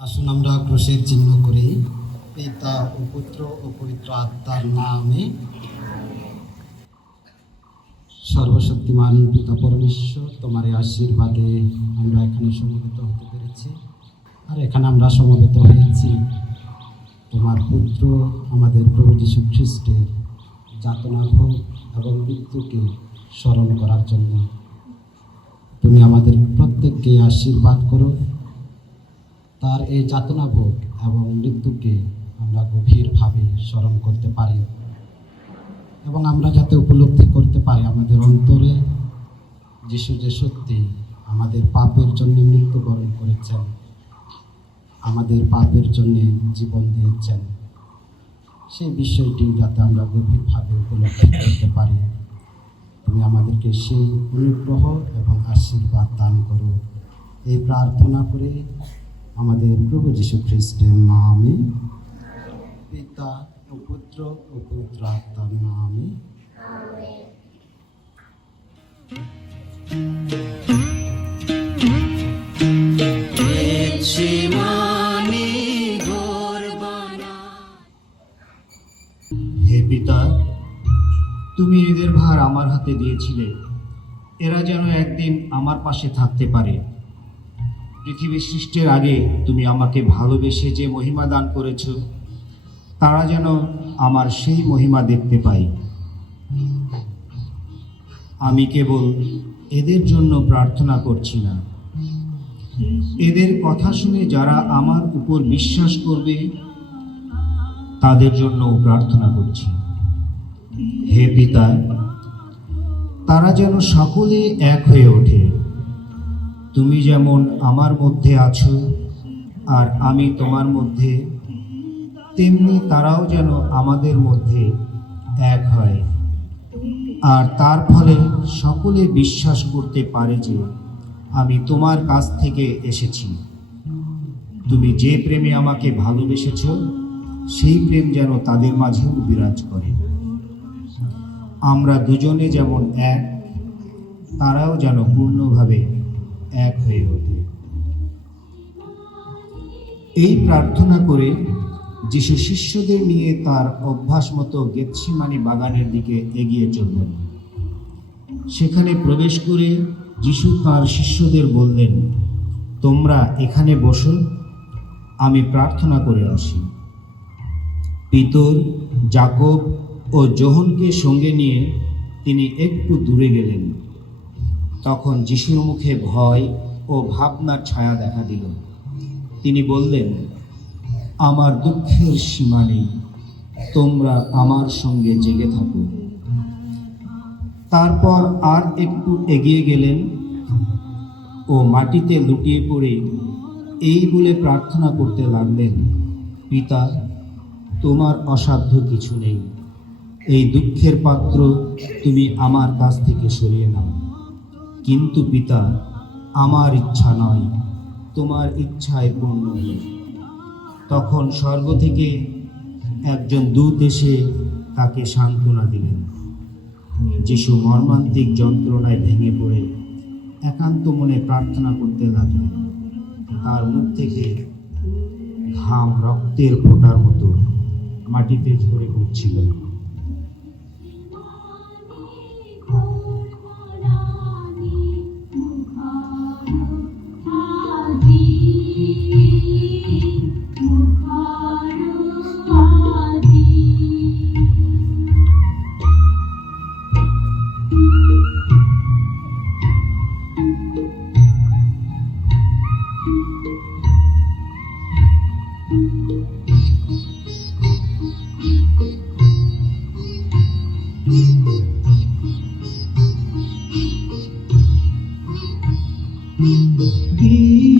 আসুন আমরা ক্রুশের চিহ্ন করি। পিতা ও পুত্র ও পবিত্র আত্মার নামে। সর্বশক্তিমান পিতা পরমেশ্বর, তোমার এই আশীর্বাদে আমরা এখানে সমবেত হতে পেরেছি। আর এখানে আমরা সমবেত হয়েছি তোমার পুত্র আমাদের প্রভু যীশু খ্রিস্টের যাতনা ভোগ এবং মৃত্যুকে স্মরণ করার জন্য। তুমি আমাদের প্রত্যেককে আশীর্বাদ করো, তার এই যাতনা ভোগ এবং মৃত্যুকে আমরা গভীরভাবে স্মরণ করতে পারি এবং আমরা যাতে উপলব্ধি করতে পারি আমাদের অন্তরে যিশু যে সত্যি আমাদের পাপের জন্য মৃত্যুবরণ করেছেন, আমাদের পাপের জন্য জীবন দিয়েছেন, সেই বিষয়টি যাতে আমরা গভীরভাবে উপলব্ধি করতে পারি। তুমি আমাদেরকে সেই অনুগ্রহ এবং আশীর্বাদ দান করো, এই প্রার্থনা করে আমাদের প্রভু যীশু খ্রিস্টের নামে, পিতা ও পুত্র ও পবিত্র আত্মার নামে। হে পিতা, তুমি এদের ভার আমার হাতে দিয়েছিলে, এরা যেন একদিন আমার পাশে থাকতে পারে। পৃথিবী সৃষ্টির আগে তুমি আমাকে ভালোবেসে যে মহিমা দান করেছ, তারা যেন আমার সেই মহিমা দেখতে পাই। আমি কেবল এদের জন্য প্রার্থনা করছি না, এদের কথা শুনে যারা আমার উপর বিশ্বাস করবে তাদের জন্য প্রার্থনা করছি। হে পিতা, তারা যেন সকলে এক হয়ে ওঠে। তুমি যেমন আমার মধ্যে আছো আর আমি তোমার মধ্যে, তেমনি তারাও যেন আমাদের মধ্যে এক হয়, আর তার ফলে সকলে বিশ্বাস করতে পারে যে আমি তোমার কাছ থেকে এসেছি। তুমি যে প্রেমে আমাকে ভালোবেসেছ, সেই প্রেম যেন তাদের মাঝেও বিরাজ করে। আমরা দুজনে যেমন এক, তারাও যেন পূর্ণভাবে এক হয়ে ওঠে। এই প্রার্থনা করে যিশু শিষ্যদের নিয়ে তার অভ্যাস মতো গেতসেমানি বাগানের দিকে এগিয়ে চললেন। সেখানে প্রবেশ করে যিশু তাঁর শিষ্যদের বললেন, তোমরা এখানে বসো, আমি প্রার্থনা করে আসি। পিতর, যাকব ও যোহনকে সঙ্গে নিয়ে তিনি একটু দূরে গেলেন। তখন যিশুর মুখে ভয় ও ভাবনার ছায়া দেখা দিল। তিনি বললেন, আমার দুঃখের সীমা নেই, তোমরা আমার সঙ্গে জেগে থাকো। তারপর আর একটু এগিয়ে গেলেন ও মাটিতে লুটিয়ে পড়ে এই বলে প্রার্থনা করতে লাগলেন, পিতা, তোমার অসাধ্য কিছু নেই, এই দুঃখের পাত্র তুমি আমার কাছ থেকে সরিয়ে নাও। কিন্তু পিতা, আমার ইচ্ছা নয়, তোমার ইচ্ছায় পূর্ণ হোক। তখন স্বর্গ থেকে একজন দূত এসে তাকে সান্ত্বনা দিলেন। যিশু মর্মান্তিক যন্ত্রণায় ভেঙে পড়ে একান্ত মনে প্রার্থনা করতে লাগলেন। তার মুখ থেকে ঘাম রক্তের ফোঁটার মতো মাটিতে ঝরে পড়ছিল।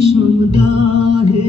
সমুদায়ে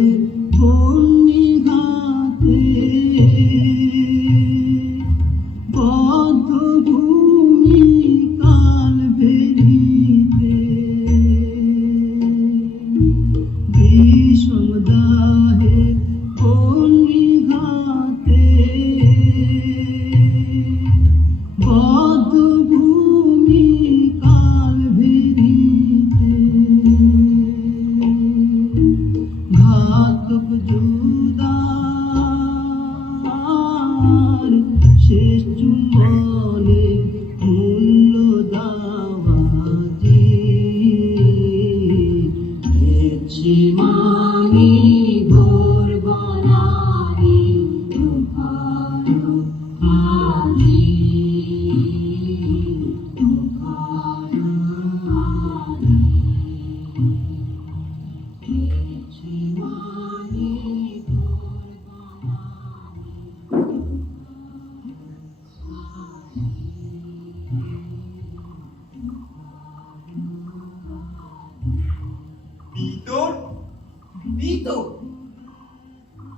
ভিতর ভিতর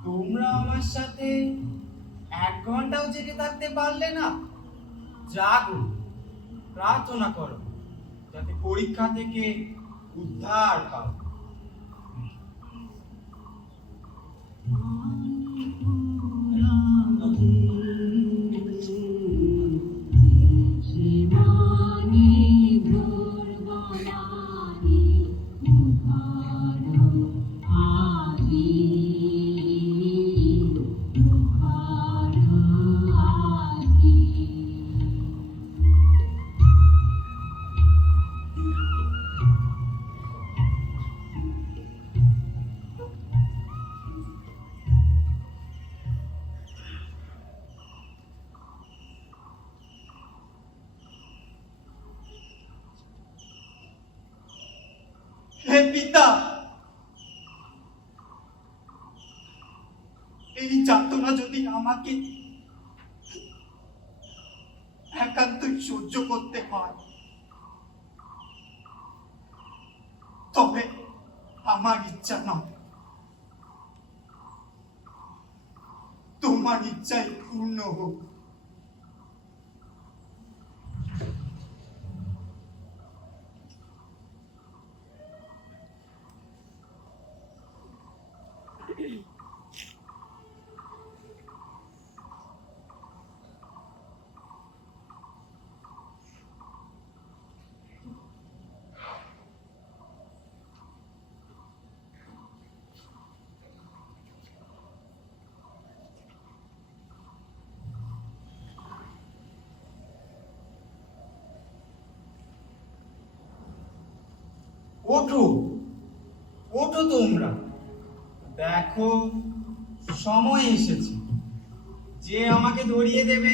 তোমরা আমার সাথে 1 ঘন্টাও জেগে থাকতে পারলে না? জাগো, প্রার্থনা করো যাতে পরীক্ষা থেকে উদ্ধার পাও। হে পিতা, এই যাতনা যদি আমাকে একান্তই সহ্য করতে হয়, তবে আমার ইচ্ছা নয়, তোমার ইচ্ছাই পূর্ণ হোক। ওঠো, ওঠো তোমরা, দেখো সময় এসেছে। যে আমাকে ধরিয়ে দেবে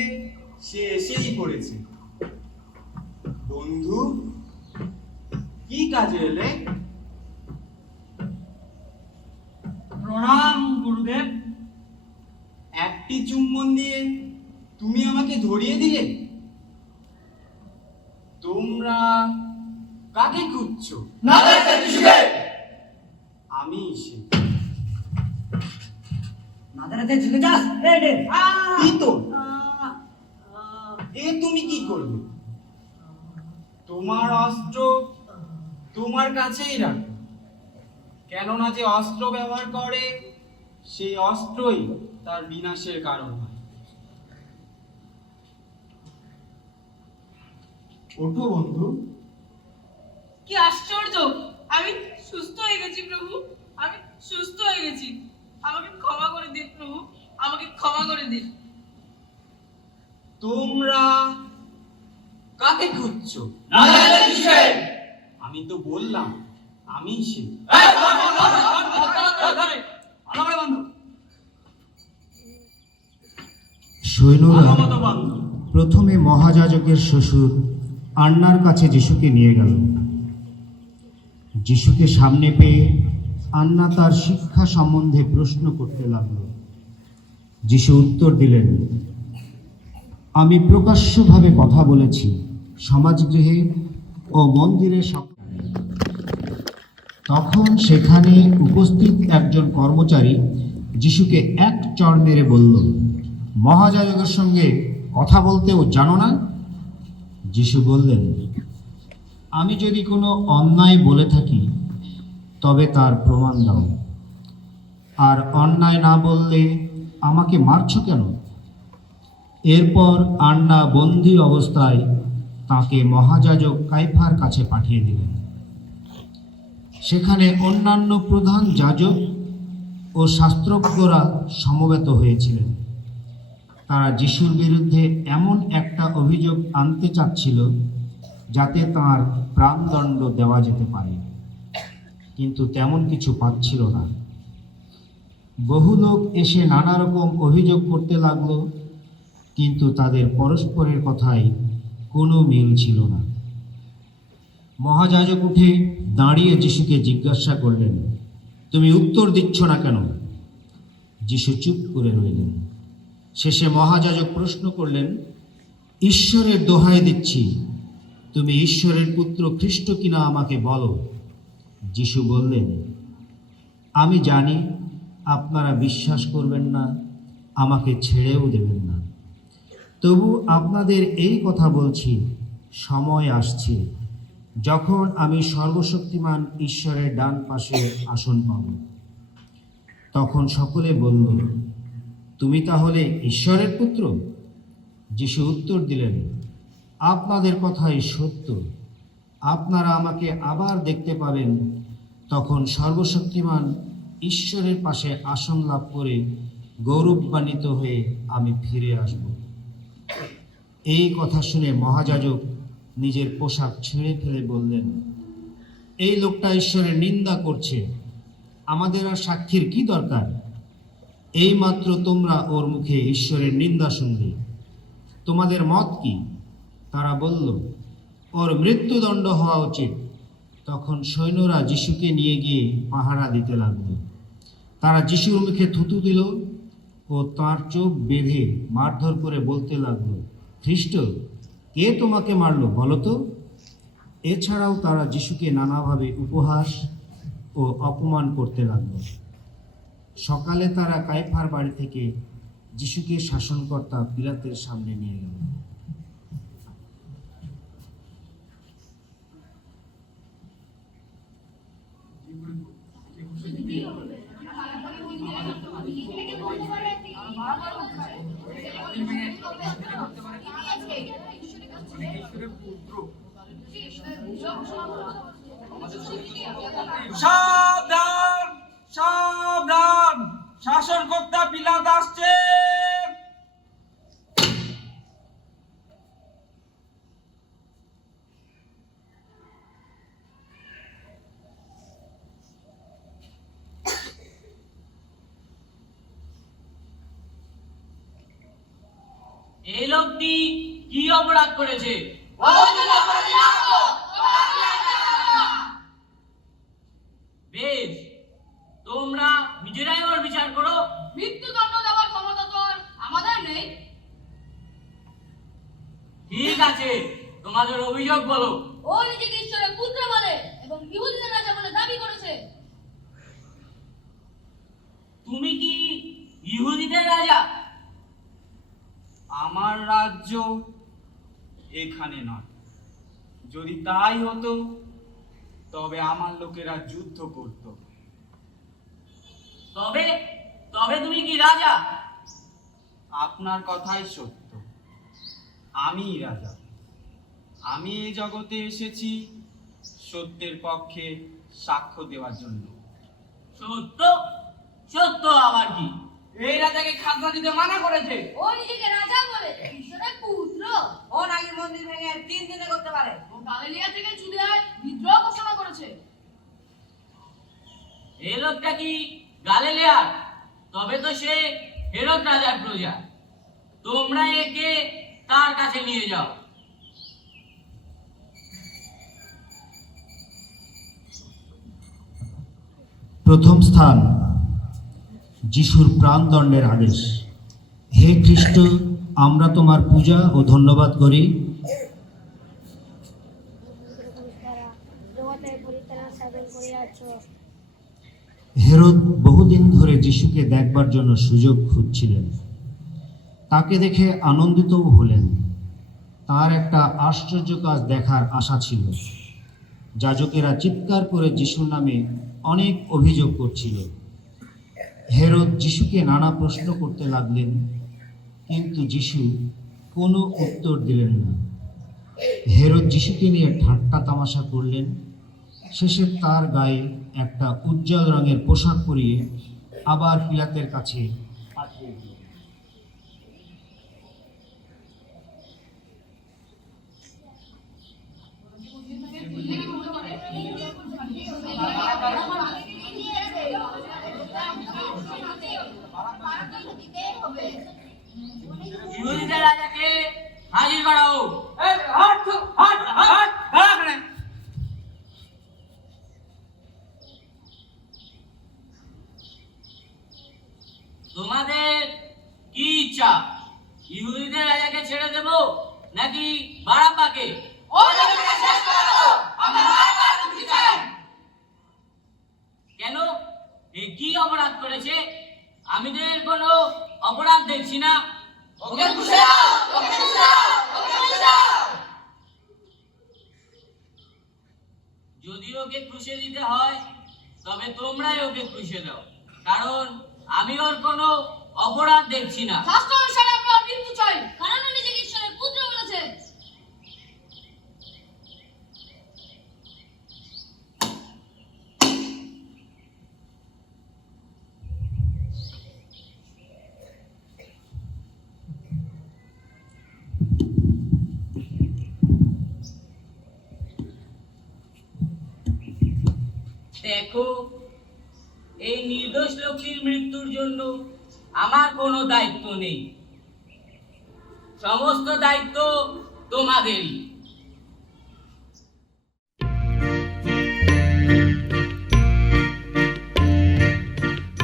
সে এসেই পড়েছে। বন্ধু, কি কাজে এলে? প্রণাম গুরুদেব। একটি চুম্বন দিয়ে তুমি আমাকে ধরিয়ে দিলে? তোমরা কাকে খুঁজছো? আমি সে। এ তুমি কি করবে? তোমার অস্ত্র তোমার কাছেই রাখো, কেননা যে অস্ত্র ব্যবহার করে সেই অস্ত্রই তার বিনাশের কারণ হয়। ওঠো বন্ধু। কি আশ্চর্য! আমি সুস্থ হয়ে গেছি প্রভু, আমি সুস্থ হয়ে গেছি। আমাকে ক্ষমা করে দিন প্রভু, আমাকে ক্ষমা করে দিন। তোমরা কাকে খুঁজছো? আমি তো বললাম আমি সে। সৈন্যরা প্রথমে মহাযাজকের শ্বশুর আন্নার কাছে যিশুকে নিয়ে গেল। যিশুকে সামনে পেয়ে আন্না তার শিক্ষা সম্বন্ধে প্রশ্ন করতে লাগল। যিশু উত্তর দিলেন, আমি প্রকাশ্যভাবে কথা বলেছি, সমাজগৃহে ও মন্দিরে সব। তখন সেখানে উপস্থিত একজন কর্মচারী যিশুকে এক চড় মেরে বলল, মহাযাজকের সঙ্গে কথা বলতেও জানো না? যিশু বললেন, আমি যদি কোনো অন্যায় বলে থাকি তবে তার প্রমাণ দাও, আর অন্যায় না বললে আমাকে মারছো কেন? এরপর আন্না বন্দী অবস্থায় তাকে মহাযাজক কাইফার কাছে পাঠিয়ে দিলেন। সেখানে অন্যান্য প্রধান যাজক ও শাস্ত্রজ্ঞরা সমবেত হয়েছিলেন। তারা যিশুর বিরুদ্ধে এমন একটা অভিযোগ আনতে চাচ্ছিল যাতে তাঁর প্রাণদণ্ড দেওয়া যেতে পারে, কিন্তু তেমন কিছু পাচ্ছিল না। বহু লোক এসে নানা রকম অভিযোগ করতে লাগলো, কিন্তু তাদের পরস্পরের কথায় কোনো মিল ছিল না। মহাযাজক উঠে দাঁড়িয়ে যিশুকে জিজ্ঞাসা করলেন, তুমি উত্তর দিচ্ছ না কেন? যিশু চুপ করে রইলেন। শেষে মহাযাজক প্রশ্ন করলেন, ঈশ্বরের দোহাই দিচ্ছি, তুমি ঈশ্বরের পুত্র খ্রিস্ট কিনা আমাকে বলো। যিশু বললেন, আমি জানি আপনারা বিশ্বাস করবেন না, আমাকে ছেড়েও দেবেন না। তবু আপনাদের এই কথা বলছি, সময় আসছে যখন আমি সর্বশক্তিমান ঈশ্বরের ডান পাশে আসন পাব। তখন সকলে বলল, তুমি তাহলে ঈশ্বরের পুত্র? যিশু উত্তর দিলেন, আপনাদের কথাই সত্য। আপনারা আমাকে আবার দেখতে পাবেন, তখন সর্বশক্তিমান ঈশ্বরের পাশে আসন লাভ করে গৌরবান্বিত হয়ে আমি ফিরে আসব। এই কথা শুনে মহাযাজক নিজের পোশাক ছিঁড়ে ফেলে বললেন, এই লোকটা ঈশ্বরের নিন্দা করছে, আমাদের আর সাক্ষীর কি দরকার? এইমাত্র তোমরা ওর মুখে ঈশ্বরের নিন্দা শুনলে, তোমাদের মত কি? তারা বলল, ওর মৃত্যুদণ্ড হওয়া উচিত। তখন সৈন্যরা যিশুকে নিয়ে গিয়ে পাহারা দিতে লাগলো। তারা যিশুর মুখে থুতু দিল ও তার চোখ বেঁধে মারধর করে বলতে লাগলো, খ্রিস্ট, কে তোমাকে মারলো বলো তো? এছাড়াও তারা যিশুকে নানাভাবে উপহাস ও অপমান করতে লাগলো। সকালে তারা কাইফার বাড়ি থেকে যিশুকে শাসনকর্তা পিলাতের সামনে নিয়ে গেল। সাবধান, সাবধান, শাসনকর্তা পিলাত আসছে। এই লোকটি কি অপরাধ করেছে? বেশ, তোমরা নিজেরাই ওর বিচার করো। মৃত্যুদণ্ড দেওয়ার ক্ষমতা তো আর আমাদের নেই। ঠিক আছে, তোমাদের অভিযোগ বলো। ও নিজেকে ঈশ্বরের পুত্র বলে এবং ইহুদিদের রাজা বলে দাবি করেছে। তুমি কি ইহুদিদের রাজা? আমার রাজ্য এখানে নয়। যদি তাই হতো তবে আমার লোকেরা যুদ্ধ করত। তবে তবে তুমি কি রাজা? আপনার কথাই সত্য, আমিই রাজা। আমি এই জগতে এসেছি সত্যের পক্ষে সাক্ষ্য দেওয়ার জন্য। সত্য? সত্য আবার কি? এই রাজাকে খাজনা দিতে মানা করেছে। ও নিজেকে রাজা বলে ঈশ্বরের পুত্র। ও নাকি মন্দির ভেঙে 3 দিনে করতে পারে। ও গালিলিয়া থেকে জুদেয়ায় বিদ্রোহ ঘোষণা করেছে। এই লোকটা কি গালিলিয়ার? তবে তো সে হেরোদ রাজার প্রজা। তোমরা একে তার কাছে নিয়ে যাও। প্রথম স্থান, যিশুর প্রাণদণ্ডের আদেশ। হে খ্রিস্ট, আমরা তোমার পূজা ও ধন্যবাদ করি। হেরোদ বহুদিন ধরে যিশুকে দেখবার জন্য সুযোগ খুঁজছিলেন। তাকে দেখে আনন্দিতও হলেন। তার একটা আশ্চর্য কাজ দেখার আশা ছিল। যাজকেরা চিৎকার করে যিশুর নামে অনেক অভিযোগ করছিল। হেরোদ যিশুকে নানা প্রশ্ন করতে লাগলেন, কিন্তু যিশু কোনো উত্তর দিলেন না। হেরোদ যিশুকে নিয়ে ঠাট্টা তামাশা করলেন। শেষে তার গায়ে একটা উজ্জ্বল রঙের পোশাক পরিয়ে আবার পিলাতের কাছে পাঠিয়ে দিলেন। ইহুদিদের রাজাকে হাজির করাও। তোমাদের কি ইচ্ছা? ইহুদিদের রাজাকে ছেড়ে দেব নাকি বারাব্বাকে? কেন? এ কি অপরাধ করেছে? আমি তো এর কোনো অপরাধ দেখছি না। যদি ওকে ক্রুশে দিতে হয় তবে তোমরাই ওকে ক্রুশে দাও, কারণ আমি ওর কোনো অপরাধ দেখছি না। শাস্ত্র অনুসারে আপনার মৃত্যু চাই, কারণ ও নিজেকে ঈশ্বরের পুত্র বলেছে। দেখো, এই নির্দোষ লোকটির মৃত্যুর জন্য আমার কোনো দায়িত্ব নেই, সমস্ত দায়িত্ব তোমাদেরই।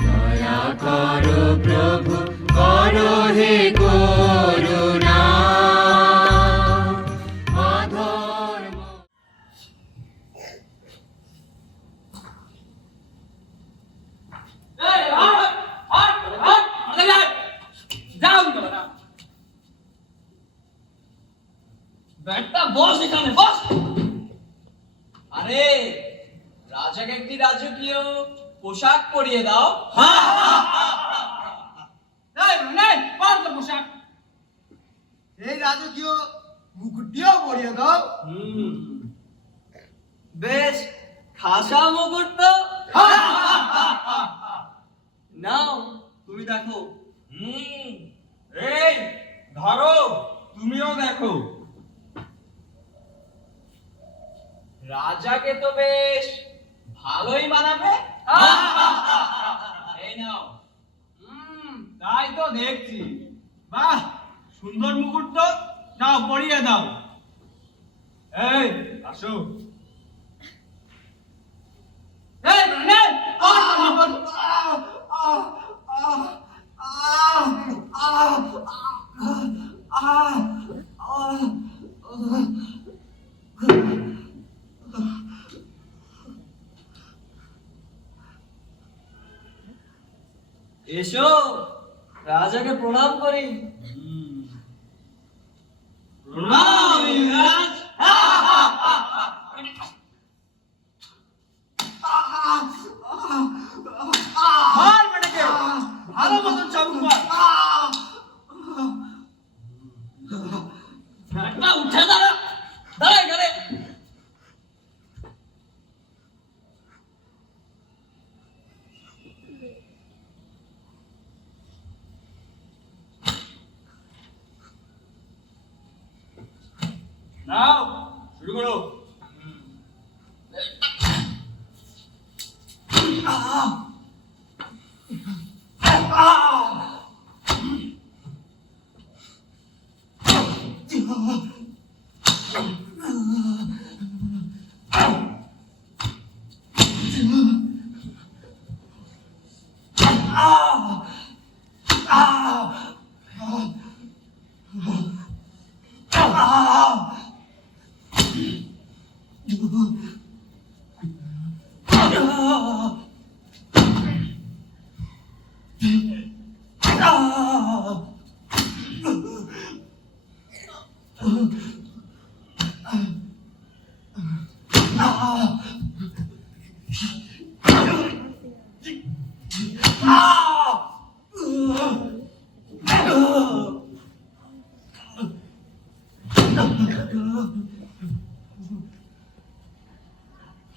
দয়া করো প্রভু, করো হে করুণা, অধর্ম। ব্যাটটা বস এখানে, বস। আরে রাজাকে একটি রাজকীয় পোশাক পরিয়ে দাও। পোশাক এই রাজকীয় মুকুটটিও পরিয়ে দাও। বেশ খাসা মুকুট তো। নাও তুমি দেখো। এই ধরো, তুমিও দেখো। রাজাকে তো বেশ ভালোই মানাবে। এই নাও। তাই তো দেখছি। বাহ, সুন্দর মুকুট তো। নাও পরিয়ে দাও। এই আসো। এই নে, এসো, রাজাকে প্রণাম করি। প্রণাম ইংরাজ। মার বেটাকে, ভালো মতন চাবুক মার। ব্যাটটা উঠে দাঁড়া, দাঁড়া এখানে। নাও শুরু করো।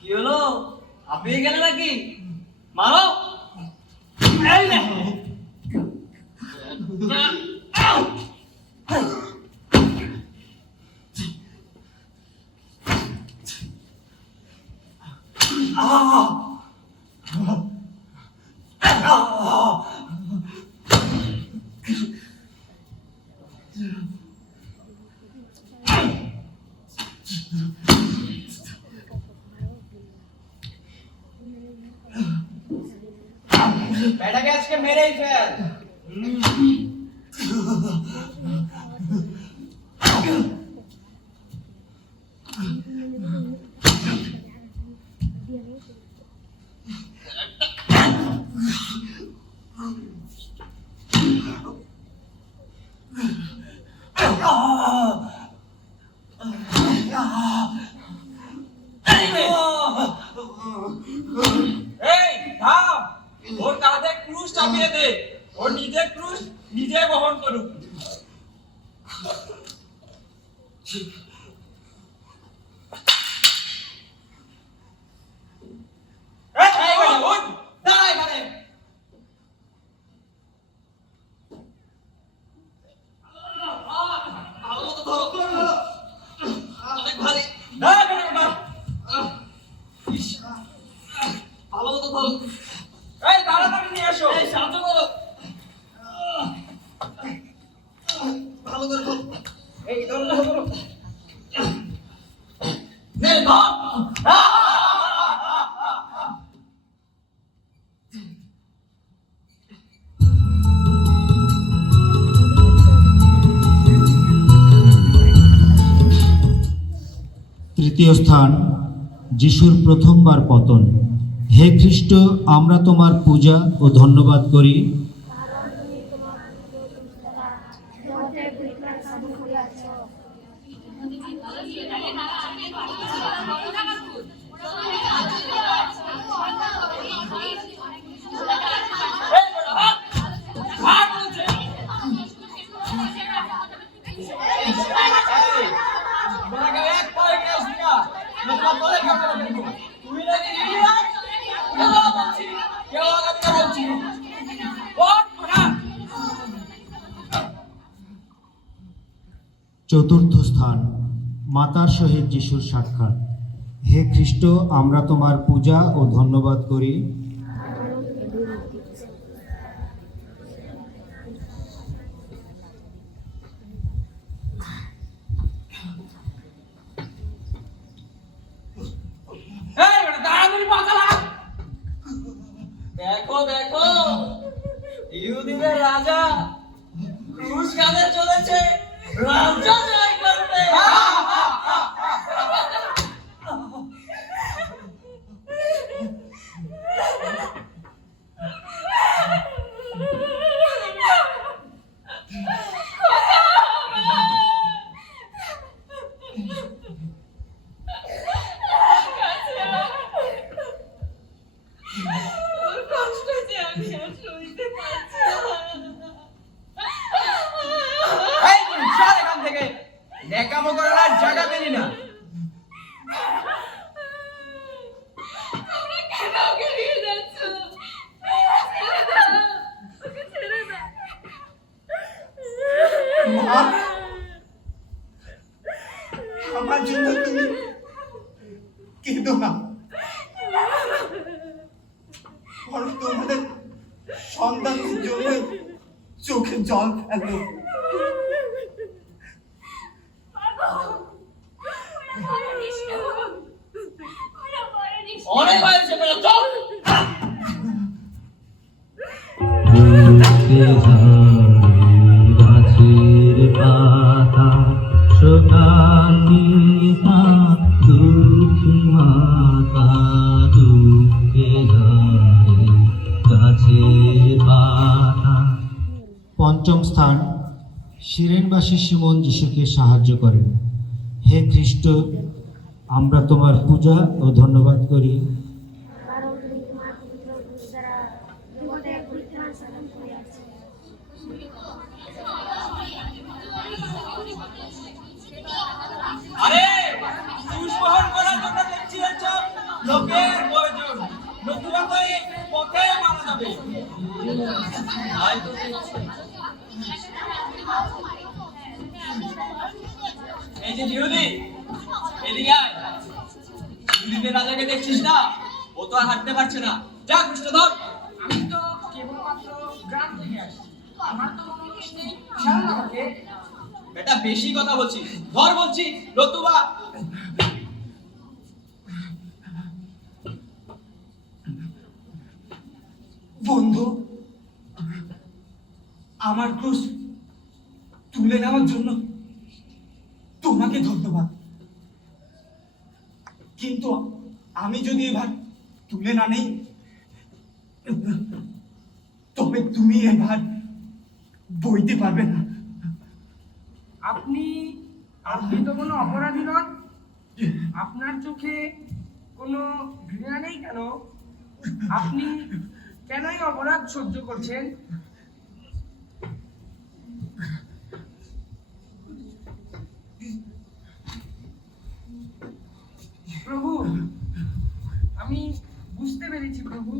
কি হলো, হাঁপিয়ে গেলে নাকি? মারো। এই নে। এটাকে আজকে মেরেই ফেল। এই থাম, ওর কাঁধে ক্রুশ চাপিয়ে দে, ও নিজে ক্রুশ নিজে বহন করুক। এই, ওঠ, দাঁড়া এখানে। ভালো মতো ধরো। অনেক ভারী। দাঁড়া এখানে বাবা। ইস, ভালো মতো ধরো। এই তাড়াতাড়ি নিয়ে এসো। এই সাহায্য করো। ভালো করে ধরো। এই ধরো ধরো। নে ধর। তৃতীয় স্থান, যিশুর প্রথমবার পতন। হে খ্রিস্ট, আমরা তোমার পূজা ও ধন্যবাদ করি। তোমাকে এক পরে কেস দিয়া তোমার বলে কেমন দেখো তুমি নাকি ইলিয়াস কেউ বলছি কেউ আগামীতে বলছি ওঠ না। চতুর্থ স্থান, মাতার সহিত যিশুর সাক্ষাৎ। হে খ্রিস্ট, আমরা তোমার পূজা ও ধন্যবাদ করি। এই বেটা তাড়াতাড়ি পাতা লাগ। দেখো দেখো ইহুদিদের রাজা ক্রুশ কাঁধে চলেছে, রাজা জয় করবে। ওর কষ্ট যে আমি আর সইতে পারছি না। এই তুই সর এখান থেকে, নেকামো করার আর জায়গা পেলি না। তোমরা কেন ওকে নিয়ে যাচ্ছ? ছেড়ে দাও, ওকে ছেড়ে দাও। মা, আমার জন্য তুমি কেঁদো না, বরং তোমাদের সন্তানের জন্য চোখে জল ফেলো। অনেক হয়েছে বেটা চল। পঞ্চম স্থান, সিরেনবাসী সিমন যিশুকে সাহায্য করেন। হে খ্রিস্ট, আমরা তোমার পূজা ও ধন্যবাদ করি। আরে ক্রুশ বহন করার জন্য দেখছি এসব লোকের প্রয়োজন, নতুবা তো এই পথে মারা যাবে। তাই তো দেখছি। এই যে ইহুদি, এদিকে আয়। ইহুদিদের রাজাকে দেখছিস না? ও তো আর হাঁটতে পারছে না। যা কৃষ্ণ ধর। আমি তো কেবলমাত্র গ্রাম থেকে আসছি, আমার তো কোনো কিছু নেই। বেটা বেশি কথা বলছিস, ধর বলছি, নতুবা। বন্ধু, আমার ক্রুশ তুলে নেওয়ার জন্য তোমাকে ধন্যবাদ। কিন্তু আমি যদি এবার তুলে না নেই, তবে তুমি এবার বইতে পারবে না। আপনি তো কোনো অপরাধী নন। আপনার চোখে কোনো ঘৃণা নেই কেন? আপনি কেনই অপরাধ সহ্য করছেন? প্রভু, আমি বুঝতে পেরেছি প্রভু,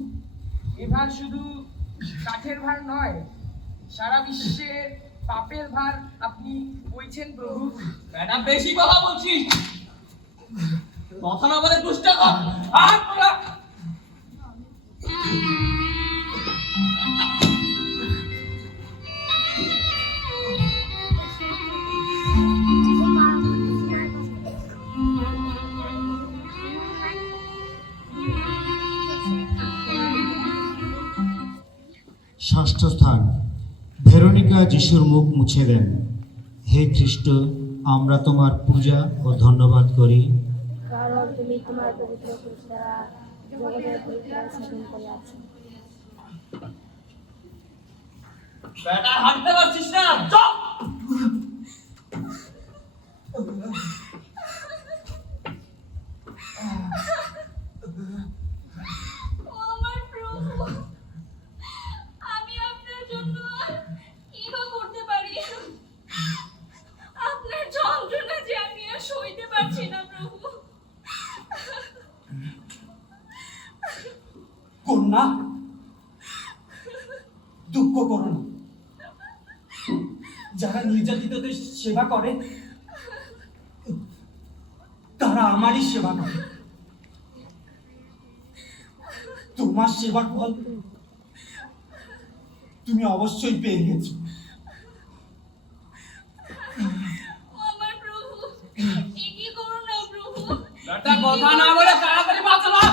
এবার শুধু কাঠের ভার নয়, সারা বিশ্বের পাপের ভার আপনি বইছেন প্রভু। ম্যাডাম বেশি কথা বলছিস, কথা না বলে দুষ্টা কর। হাত তোলা। ষষ্ঠ স্থান, ভেরোনিকা যিশুর মুখ মুছে দেন। হে খ্রিস্ট, আমরা তোমার পূজা ও ধন্যবাদ করি, কারণ তুমি তোমার পবিত্র ক্রুশ দ্বারা জগতের পরিত্রাণ সাধন করিয়াছ। বেটা হাঁটতে পারছিস না, চল। আমার প্রভু, আমি আপনার জন্য আর কি বা করতে পারি? আপনার যন্ত্রণা যে আমি আর সইতে পারছি না প্রভু। কন্যা, দুঃখ করো না। যারা নির্যাতিতদের সেবা করে তারা আমারই সেবা করে। তোমার সেবার ফল তুমি অবশ্যই পেয়ে গেছো। আমার প্রভু, কি করো না প্রভু। বেটা কথা না বলে তাড়াতাড়ি পা চালা।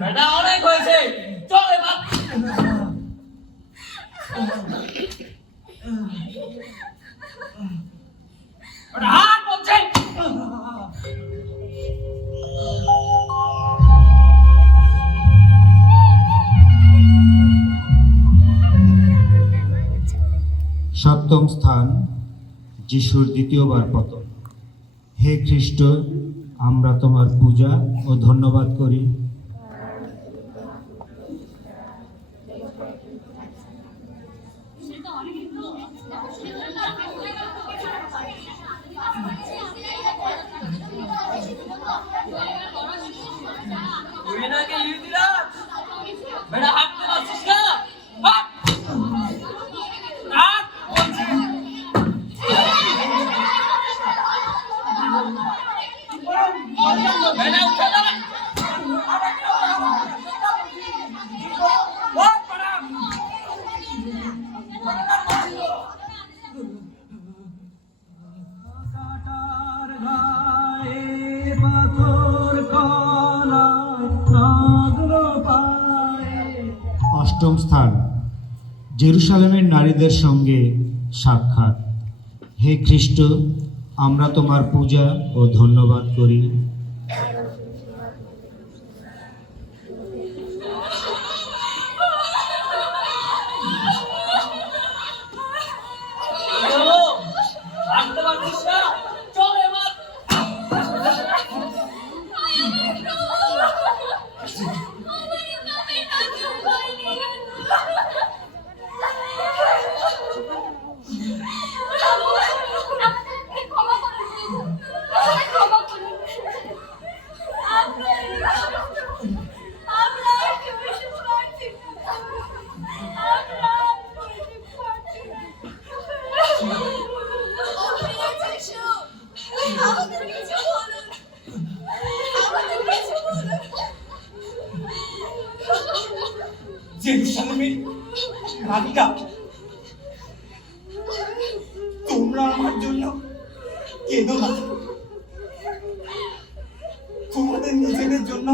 বেটা অনেক হয়েছে, চল এবার। বেটা হাত বলছে। সপ্তম স্থান, যিশুর দ্বিতীয়বার পতন। হে খ্রিস্ট, আমরা তোমার পূজা ও ধন্যবাদ করি, তুই নাকি ইউদিরাজ? বেটা হাঁটতে পারছিস না, হাঁট। হাঁট বলছি। বেটা উঠে দাঁড়া। ওঠ বেটা। অষ্টম স্থান, জেরুসালেমের নারীদের সঙ্গে সাক্ষাৎ। হে খ্রিস্ট, আমরা তোমার পূজা ও ধন্যবাদ করি, হাঁটতে পারছিস না, চল এবার। জেরুসালেমের নারীরা, তোমরা আমার জন্য কেঁদো না। তোমাদের নিজেদের জন্য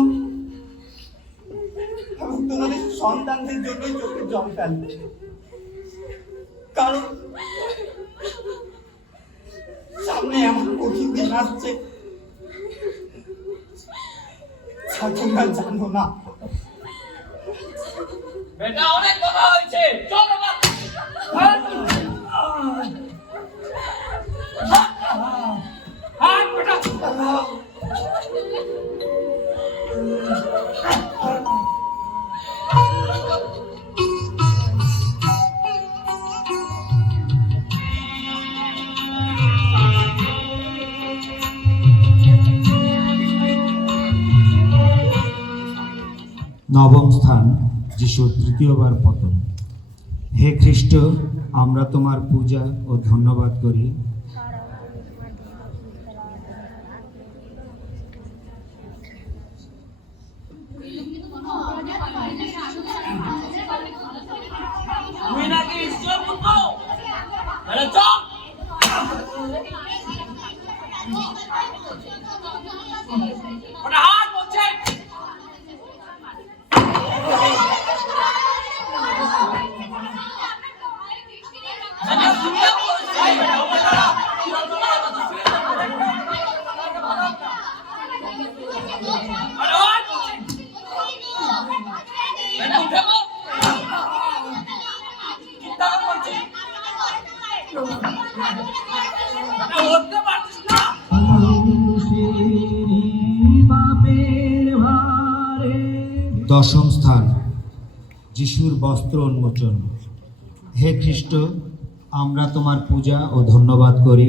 সন্তানদের জন্যই চোখে জল ফেলে, কারণ সামনে এমন কঠিন দিন আসছে যা তোমরা জানো না। বেটা অনেক কথা হয়েছে, চলো না। হাত বেটা। নবম স্থান, যিশুর তৃতীয়বার পতন। হে খ্রিস্ট, আমরা তোমার পূজা ও ধন্যবাদ করি। তুই নাকি ঈশ্বর পুত্র? তাহলে চল। ওটা হাত বলছে। দশম স্থান, যিশুর বস্ত্র উন্মোচন। হে খ্রিস্ট, আমরা তোমার পূজা ও ধন্যবাদ করি।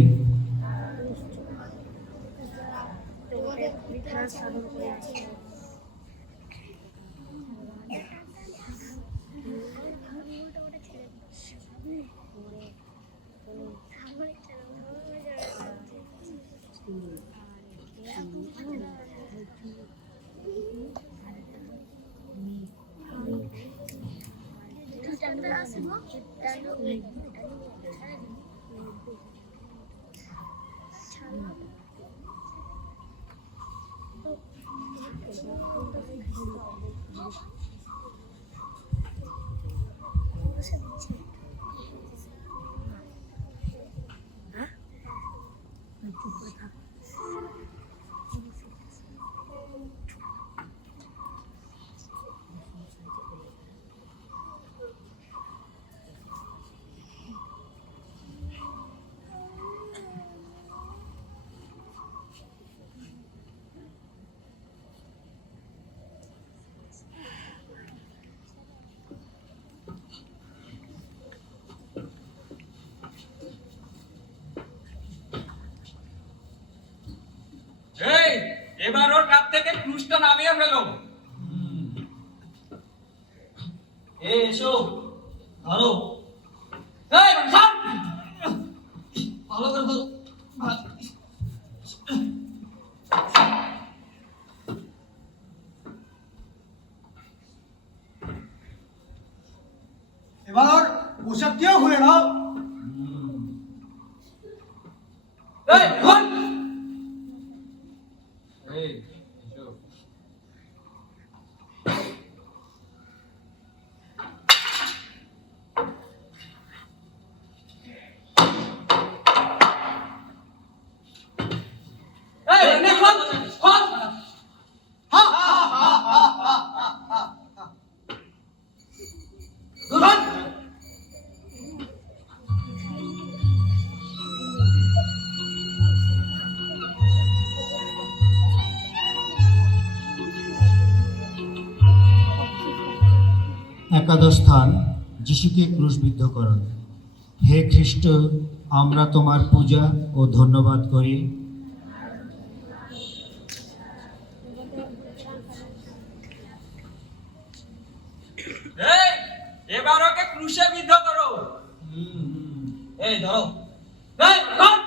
এই, এবার ওর কাছ থেকে ক্রুশটা নামিয়ে ফেলো। এসো, ধরো। এই, বাবা, ভালো করে ধরো। এবার ওর পোশাকটিও খুলে নাও। এই, ধর। এই, এসো। এই, খোল, খোল। ধর। একাদশ স্থান, যিশুকে ক্রুশবিদ্ধকরণ। হে খ্রিস্ট, আমরা তোমার পূজা ও ধন্যবাদ করি। এই, এবার ওকে ক্রুশে বিদ্ধ করো। এই ধরো। এই, ধর।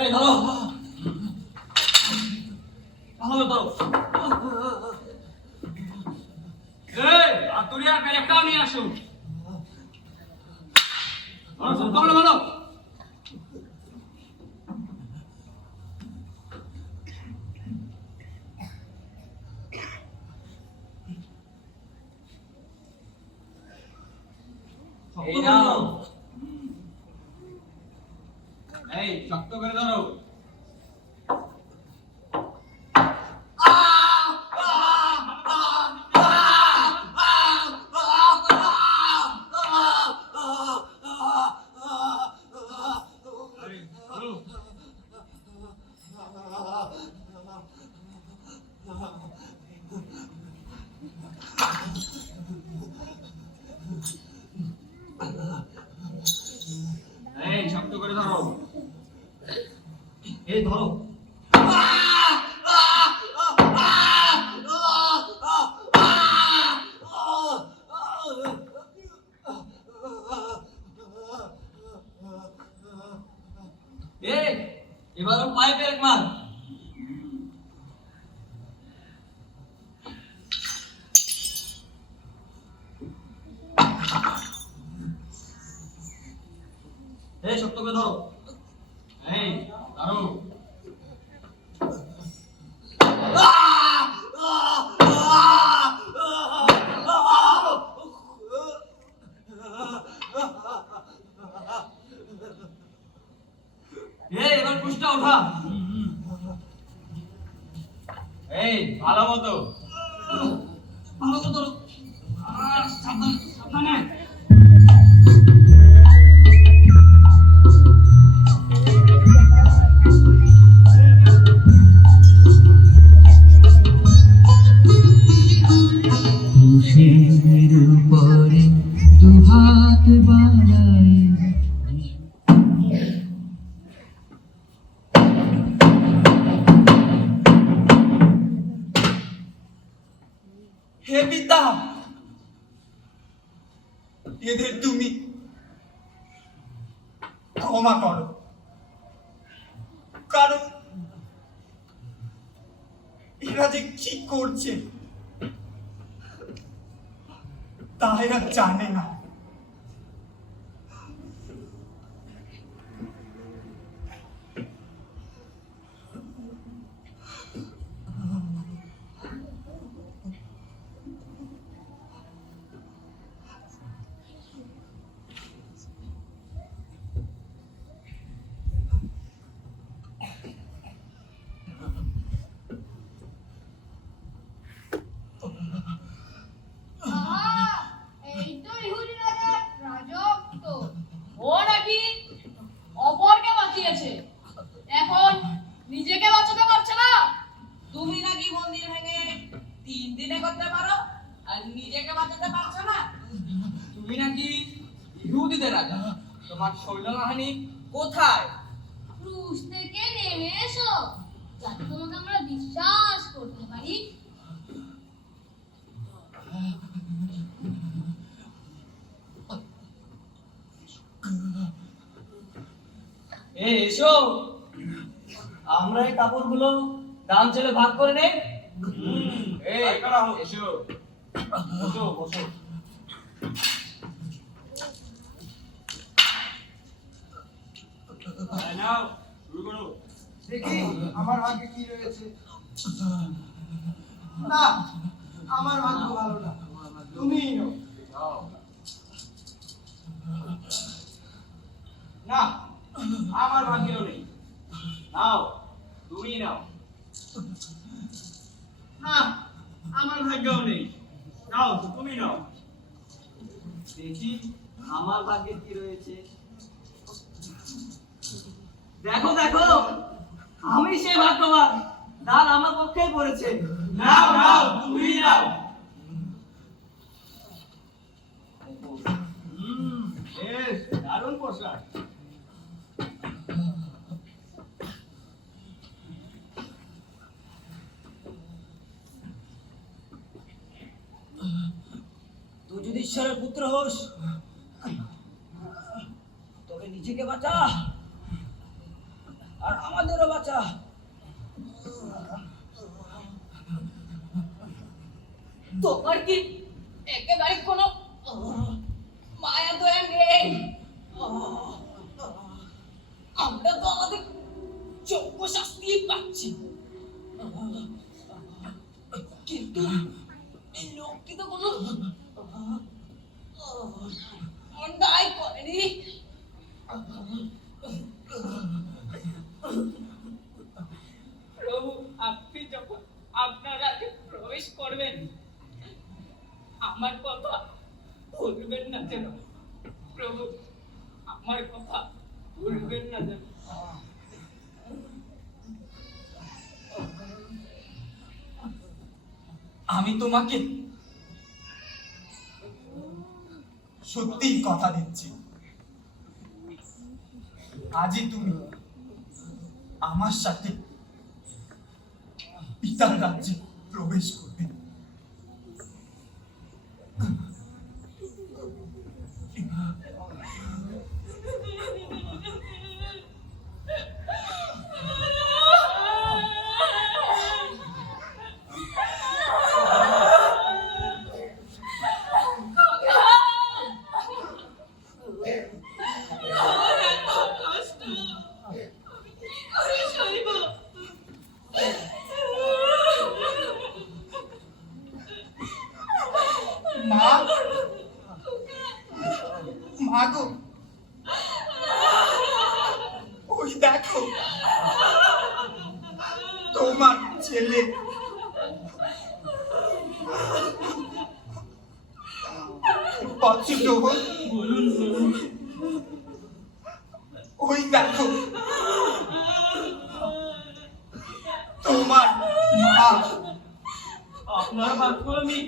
এই ধরো। ভালো করে ধরো। এই, আতুরিয়ার পেরেকটাও নিয়ে আসো। ভালো, ভালো। এই নাও। এই শক্ত করে ধরো। এই শক্ত করে ধরো। এই ধরো। এই এবার ওর পায়ে পেরেক মার। এই শক্ত করে ধরো। এই ধরো। এই এবার কুষ্টা ওঠা। এই ভালো মতো ভালো মতো ধরো। সাবধানে সাবধানে। তুষের উপরে দুহাত বাড়াই হে পিতা, এদের তুমি ক্ষমা করো, কারণ এরা যে কি করছে তা এরা জানে না। এই তো ইহুদি রাজার রাজত্ব। ও নাকি অপরকে বাঁচিয়েছে, এখন নিজেকে বাঁচাতে পারছে না। তুমি নাকি মন্দির ভেঙে 3 দিনে করতে পারো আর নিজেকে বাঁচাতে পারছো না? তুমি নাকি ইহুদিদের রাজা, তোমার সৈন্যবাহিনী কোথায়? ক্রুশ থেকে নেমে এসো, যাতে তোমাকে আমরা বিশ্বাস করতে পারি। এসো, আমরা এই কাপড়গুলো দাম চেলে ভাগ করে নেই। এই এসো, বসো বসো। নাও শুরু করো। দেখি আমার ভাগ্যে কি রয়েছে। না, আমার ভাগ্য ভালো না, তুমিই নাও। না, আমার ভাগ্যেও নেই। নাও, তুমি নাও। না, আমার ভাগ্যেও নেই। নাও, তুমি নাও। দেখি আমার ভাগ্যে কি রয়েছে। দেখো দেখো, আমি সেই ভাগ্যবান, দান আমার পক্ষেই পড়েছে। নাও নাও, তুমি নাও। বেশ, দারুণ পোশাক। তুই যদি ঈশ্বরের পুত্র হোস, তবে নিজেকে বাঁচা আর আমাদেরও বাঁচা। তোমার কি একেবারে কোনো মায়া দয়া নেই? আমরা তো আমাদের যোগ্য শাস্তি পাচ্ছি, কিন্তু এই লোকটি তো কোনো অন্যায় আমি তোমাকে সত্যি কথা দিচ্ছি, আজই তুমি আমার সাথে পিতার রাজ্যে প্রবেশ করবে। আমার এত কষ্ট, আমি কি করে সইব? মা, মা গো, ওই দেখো তোমার ছেলে। বলুন প্রভু। ওই দেখো তোমার মা। আপনার বাক্য আমি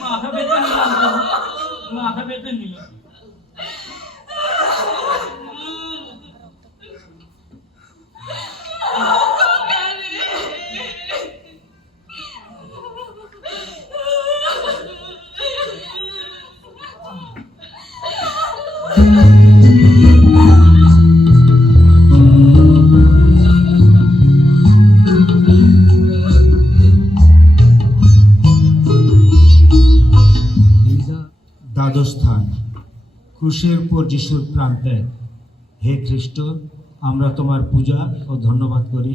মাথা পেতে নিলাম প্রভু, মাথা পেতে নিলাম। দ্বাদশ স্থান, ক্রুশের উপর যিশুর প্রাণত্যাগ। হে খ্রিস্ট, আমরা তোমার পূজা ও ধন্যবাদ করি।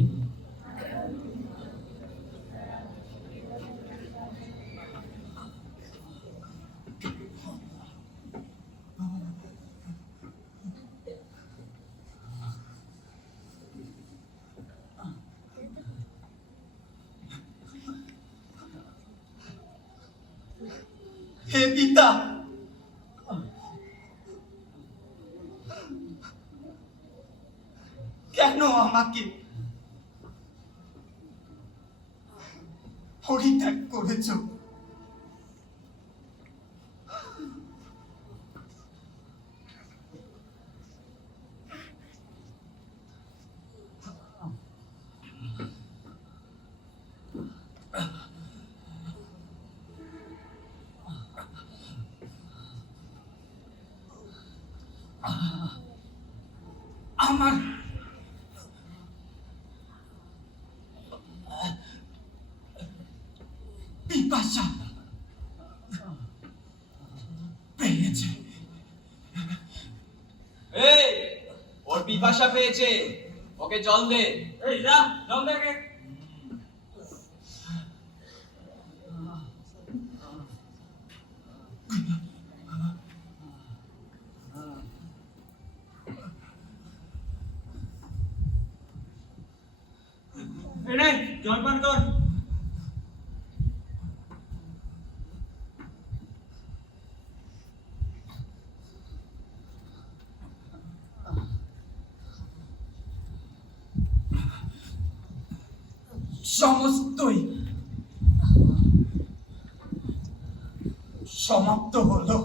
হে পিতা, কেন আমাকে পরিত্যাগ করেছ? আমার পিপাসা পেয়েছে। এই, ওর পিপাসা পেয়েছে, ওকে জল দে। এই যা, জল দে কে। এই নে, জল পান কর। সমস্তই সমাপ্ত হলো।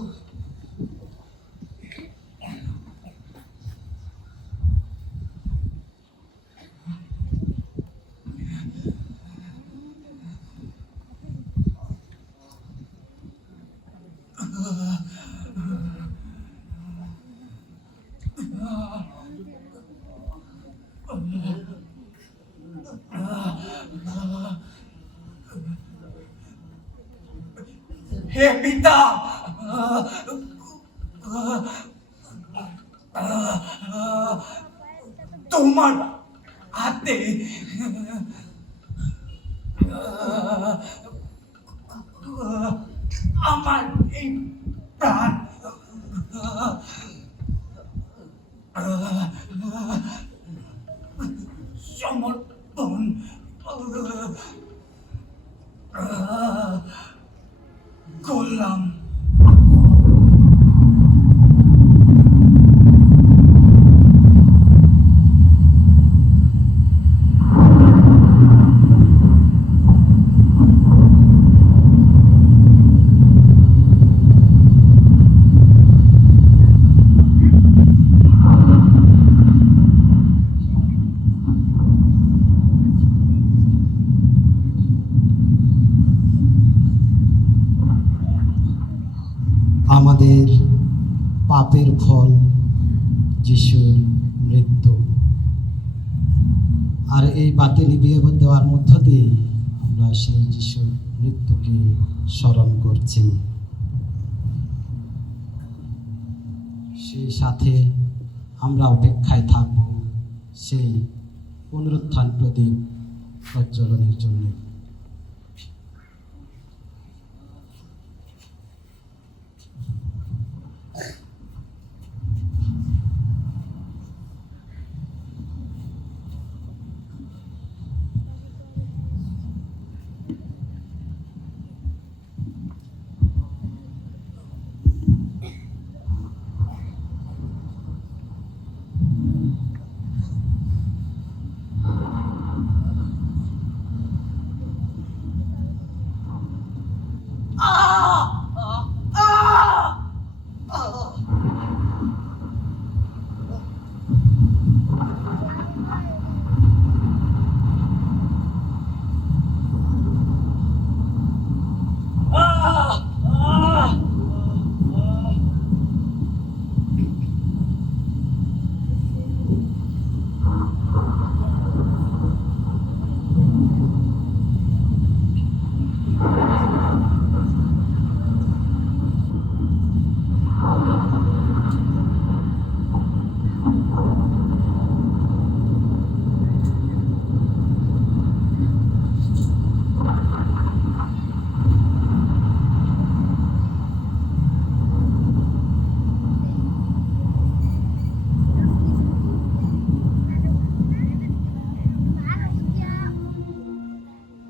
হে পিতা, তোমার হাতে আমার এই প্রাণ সমর্পণ করলাম। পাপের ফল যিশুর মৃত্যু। আর এই বাতি নিভিয়ে দেওয়ার মধ্য দিয়ে আমরা সেই যিশুর মৃত্যুকে স্মরণ করছি। সেই সাথে আমরা অপেক্ষায় থাকব সেই পুনরুত্থান প্রদীপ প্রজ্বলনের জন্য।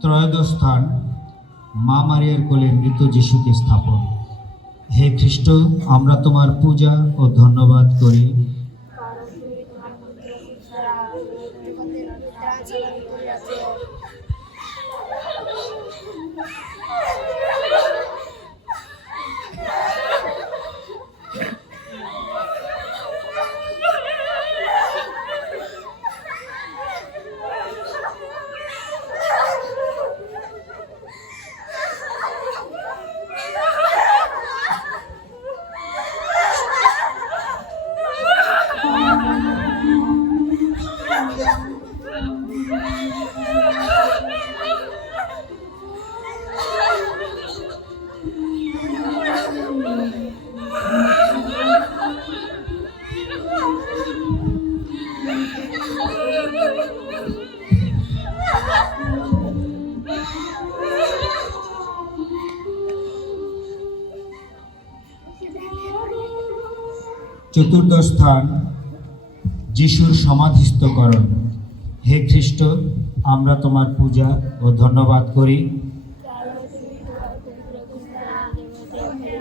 ত্রয়োদশ স্থান, মা মারিয়ার কোলে মৃত যিশুকে স্থাপন। হে খ্রিস্ট, আমরা তোমার পূজা ও ধন্যবাদ করি, কারণ তুমি তোমার পুত্র দ্বারা জগতের ত্রাণ সাধন করিয়াছ। চতুর্দশ স্থান, যিশুর সমাধিস্থকরণ। হে খ্রিস্ট, আমরা তোমার পূজা ও ধন্যবাদ করি, কারণ তুমি তোমার পুত্র দ্বারা জগতের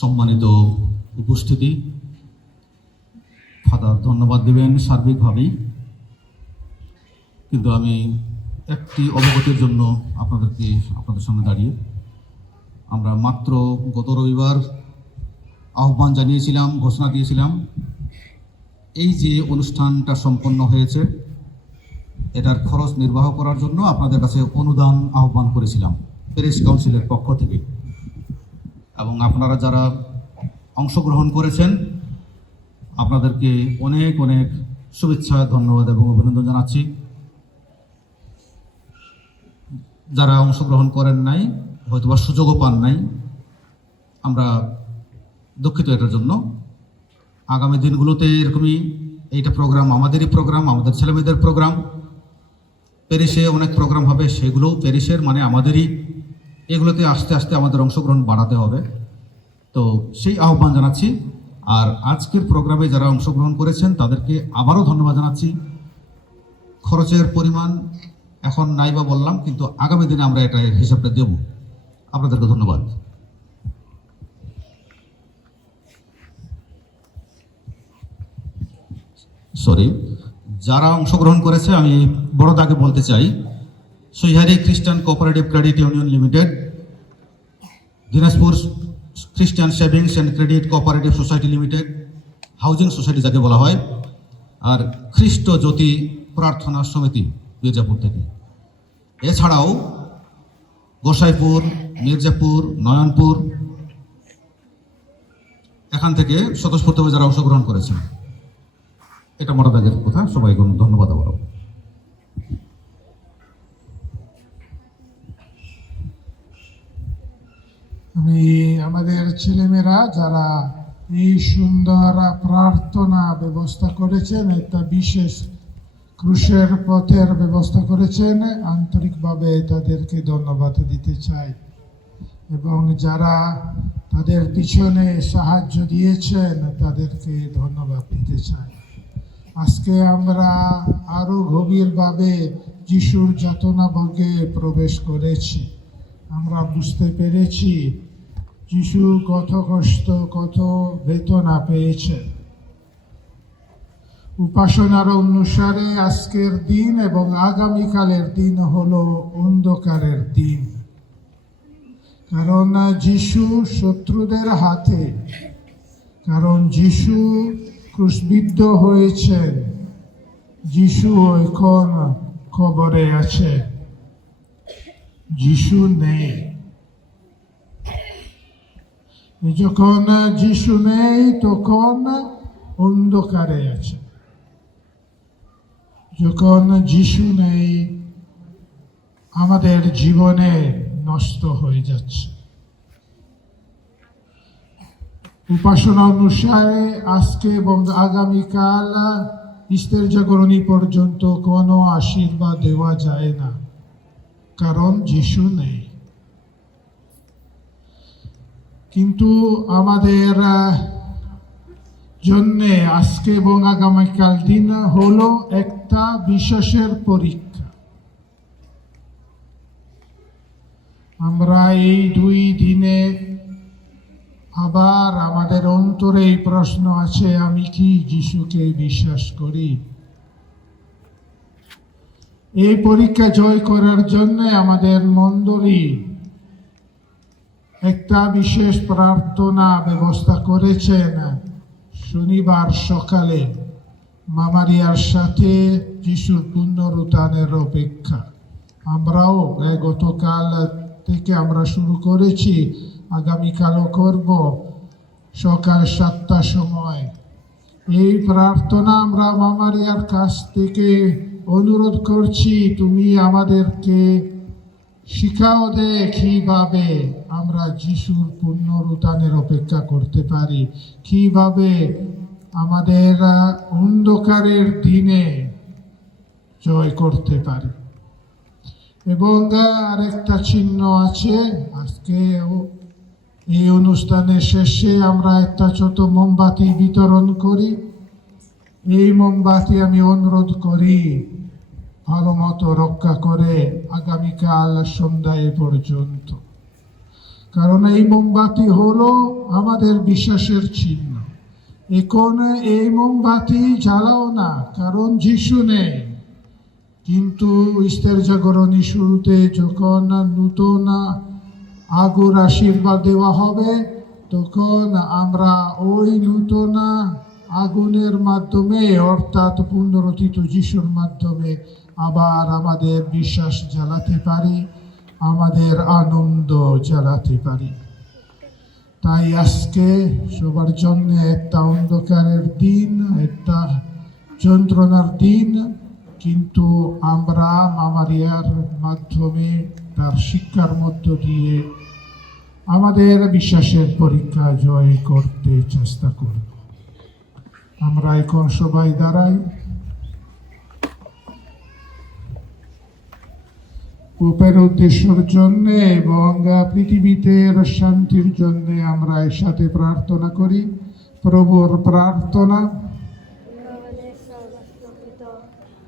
সম্মানিত উপস্থিতি, ফাদার ধন্যবাদ দেবেন সার্বিকভাবেই, কিন্তু আমি একটি অবগতির জন্য আপনাদের সামনে দাঁড়িয়ে, আমরা মাত্র গত রবিবার আহ্বান জানিয়েছিলাম, ঘোষণা দিয়েছিলাম, এই যে অনুষ্ঠানটা সম্পন্ন হয়েছে এটার খরচ নির্বাহ করার জন্য আপনাদের কাছে অনুদান আহ্বান করেছিলাম প্যারিশ কাউন্সিলের পক্ষ থেকে, এবং আপনারা যারা অংশগ্রহণ করেছেন আপনাদেরকে অনেক অনেক শুভেচ্ছা, ধন্যবাদ এবং অভিনন্দন জানাচ্ছি। যারা অংশগ্রহণ করেন নাই, হয়তোবা সুযোগও পান নাই, আমরা দুঃখিত এটার জন্য। আগামী দিনগুলোতে এরকমই এইটা প্রোগ্রাম আমাদেরই প্রোগ্রাম, আমাদের ছেলেমেয়েদের প্রোগ্রাম, প্যারিসে অনেক প্রোগ্রাম হবে, সেগুলোও প্যারিসের মানে আমাদেরই, এগুলোতে আস্তে আস্তে আমাদের অংশগ্রহণ বাড়াতে হবে। তো সেই আহ্বান জানাচ্ছি। আর আজকের প্রোগ্রামে যারা অংশগ্রহণ করেছেন তাদেরকে আবারও ধন্যবাদ জানাচ্ছি। খরচের পরিমাণ এখন নাই বা বললাম, কিন্তু আগামী দিনে আমরা এটা হিসাবটা দেব। আপনাদেরকে ধন্যবাদ। যারা অংশগ্রহণ করেছে আমি বড় দাগে বলতে চাই, সৈহারি খ্রিস্টান cooperative credit union limited, Dinajpur খ্রিস্টান savings and credit cooperative society limited, housing society যাকে বলা হয়, আর খ্রিস্ট জ্যোতি প্রার্থনা সমিতি মির্জাপুর থেকে। এছাড়াও গোসাইপুর, মির্জাপুর, নয়নপুর, এখান থেকে স্বতঃস্ফূর্তভাবে যারা অংশগ্রহণ করেছেন, এটা মোটা দাগের কথা। সবাইকে ধন্যবাদ আবারও। আমি আমাদের ছেলেমেয়েরা যারা এই সুন্দর প্রার্থনা ব্যবস্থা করেছেন, একটা বিশেষ ক্রুশের পথের ব্যবস্থা করেছেন, আন্তরিকভাবে তাদেরকে ধন্যবাদ দিতে চাই। এবং যারা তাদের পিছনে সাহায্য দিয়েছেন তাদেরকে ধন্যবাদ দিতে চাই। আজকে আমরা আরো গভীরভাবে যিশুর যাতনাভোগে প্রবেশ করেছি। আমরা বুঝতে পেরেছি যিশু কত কষ্ট, কত বেদনা পেয়েছেন। উপাসনার অনুসারে আজকের দিন এবং আগামীকালের দিন হলো অন্ধকারের দিন, কারণ যিশু শত্রুদের হাতে, কারণ যিশু ক্রুশবিদ্ধ হয়েছেন, যিশু এখন কবরে আছে, যিশু নেই। যখন যিশু নেই তখন অন্ধকারে আছে। যখন যিশু নেই আমাদের জীবনে নষ্ট হয়ে যাচ্ছে। উপাসনা অনুসারে আজকে এবং আগামীকাল ইস্তের জাগরণী পর্যন্ত কোনো আশীর্বাদ দেওয়া যায় না, কারণ যিশু নেই। কিন্তু আমাদের জন্যে আজকে এবং আগামীকাল দিন হলো একটা বিশ্বাসের পরীক্ষা। আমরা এই 2 দিনে আবার আমাদের অন্তরে এই প্রশ্ন আছে, আমি কি যিশুকে বিশ্বাস করি? এই পরীক্ষা জয় করার জন্য আমাদের মণ্ডলী একটা বিশেষ প্রার্থনা ব্যবস্থা করেছেন শনিবার সকালে, মামারিয়ার সাথে যিশুর পুনরুত্থানের অপেক্ষা। আমরাও গতকাল থেকে আমরা শুরু করেছি, আগামীকালও করব সকাল 7টার সময়। এই প্রার্থনা আমরা মামারিয়ার কাছ থেকে অনুরোধ করছি, তুমি আমাদেরকে শিখাও দে কিভাবে আমরা যিশুর পুনরুত্থানের অপেক্ষা করতে পারি, কিভাবে আমাদের অন্ধকারের দিনে জয় করতে পারি। এবং আরেকটা চিহ্ন আছে, আজকে এই অনুষ্ঠানের শেষে আমরা একটা ছোট মোমবাতি বিতরণ করি। এই মোমবাতি আমি অনুরোধ করি ভালো মতো রক্ষা করে আগামীকাল সন্ধ্যায় পর্যন্ত। কারণ এই মোমবাতি হলো আমাদের বিশ্বাসের চিহ্ন। এখন এই মোমবাতি জ্বালাও না, কারণ যিশু নেই। কিন্তু ইস্তের জাগরণী শুরুতে যখন নূতন আগুর আশীর্বাদ দেওয়া হবে, তখন আমরা ওই নূতন আগুনের মাধ্যমে, অর্থাৎ পুনরুত্থিত যিশুর মাধ্যমে আবার আমাদের বিশ্বাস জ্বালাতে পারি, আমাদের আনন্দ জ্বালাতে পারি। তাই আজকে সবার জন্য একটা অন্ধকারের দিন, একটা যন্ত্রণার দিন, কিন্তু আমরা মামারিয়ার মাধ্যমে, তার শিক্ষার মধ্য দিয়ে আমাদের বিশ্বাসের পরীক্ষা জয় করতে চেষ্টা করব। আমরা এখন সবাই দাঁড়াই। পোপের উদ্দেশ্যের জন্য এবং পৃথিবীতে শান্তির জন্য আমরা একসাথে প্রার্থনা করি। প্রভুর প্রার্থনা। আমাদের সর্বস্থিত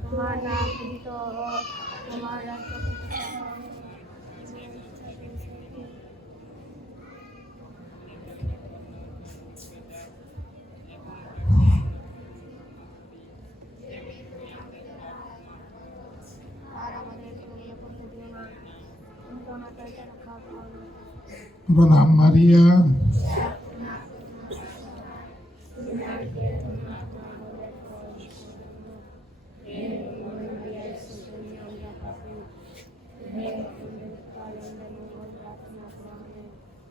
তোমার নাম পূজিত হোক, তোমার রাজ্য প্রতিষ্ঠা হোক। আর আমাদের প্রভু করতে দিও না, কিন্তু আমাদের রক্ষা করো। প্রণাম মারিয়া।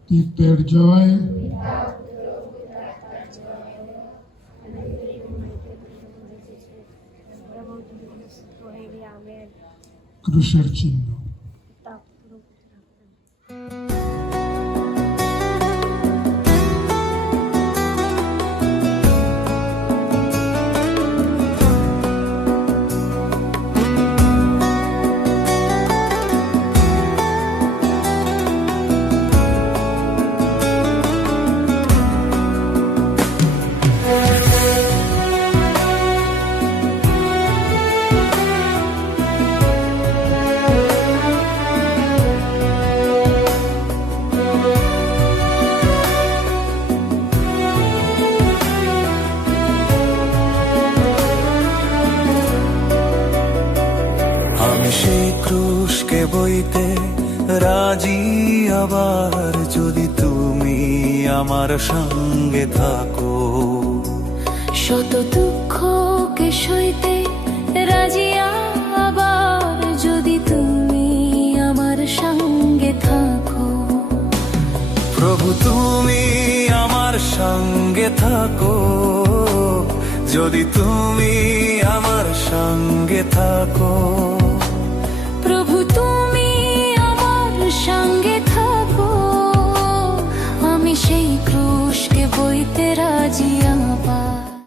তীর্থের জয়। ক্রুশের চিহ্ন। সেই ক্রুশকে বইতে রাজি আবার, যদি তুমি আমার সঙ্গে থাকো। শত দুঃখকে সইতে রাজি আবার, যদি তুমি আমার সঙ্গে থাকো। প্রভু তুমি আমার সঙ্গে থাকো, যদি তুমি আমার সঙ্গে থাকো। প্রভু তুমি আমার সঙ্গে থাকো, আমি সেই ক্রুশকে বইতে রাজি।